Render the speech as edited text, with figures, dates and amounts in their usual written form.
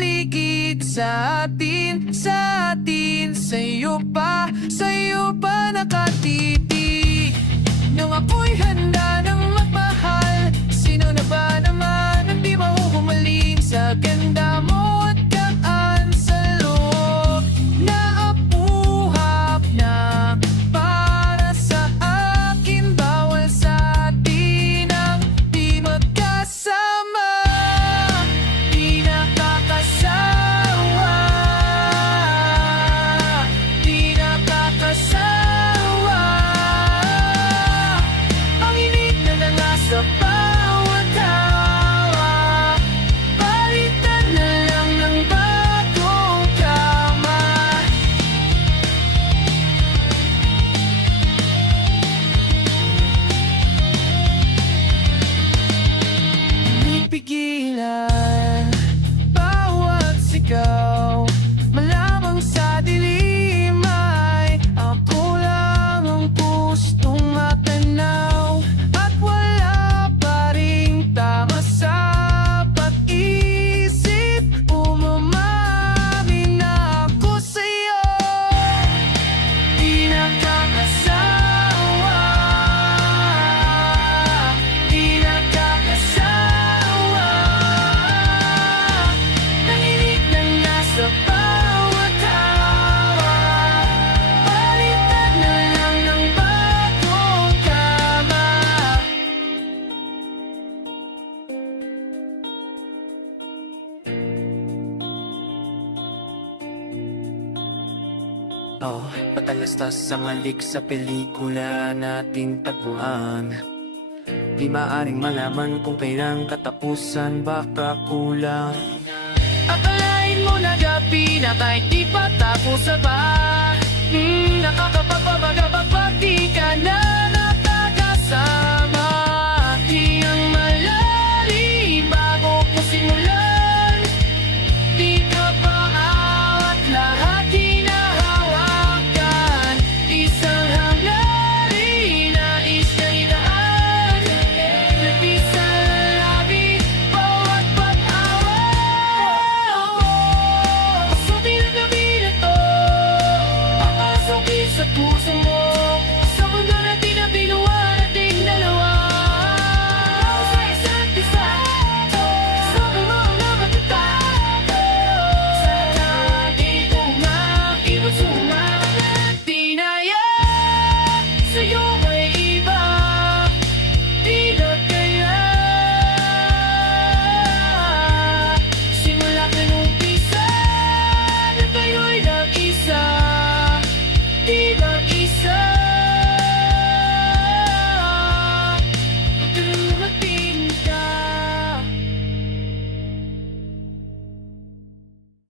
paligid sa atin, sa'yo pa nakatitig. Nung ako'y handa ng magmahal, sino na ba naman ang di mahuhumaling sa ganda mo at gaan sa loob na apuhap na para sa akin. Bawal sa atin ang di magkasama, di nakakasawa, di nakakasawa. Ang init na nangasa bawat tawa, palitan na lang ng bagong kama. Hindi pigilan bawat sigaw, malamang sa dilim ay ako lang ang gustong matanaw. At wala pa ring tama sa pag-isip, umamami na ako sa'yo. Di nakakasawa, di nakakasawa. Nanginig na nasa bawat tawa, palitan na lang ng bagong kama. Oh, patalastas sa malik sa pelikula natin tagpuan. Di maaring malaman kung kailang katapusan, baka kulang. Akalain mo na gabi na kahit di pa tapos sa ba? Nakakapagpabaga pag di ka na nakakasama. Di ang malalim bago ko simulan, di ka pa at lahat hinahawakan. Isang hangarin na isinaan, labis sa labi, bawat pag-awa. Pasukin ang gabi na to, papasok sa puso mo.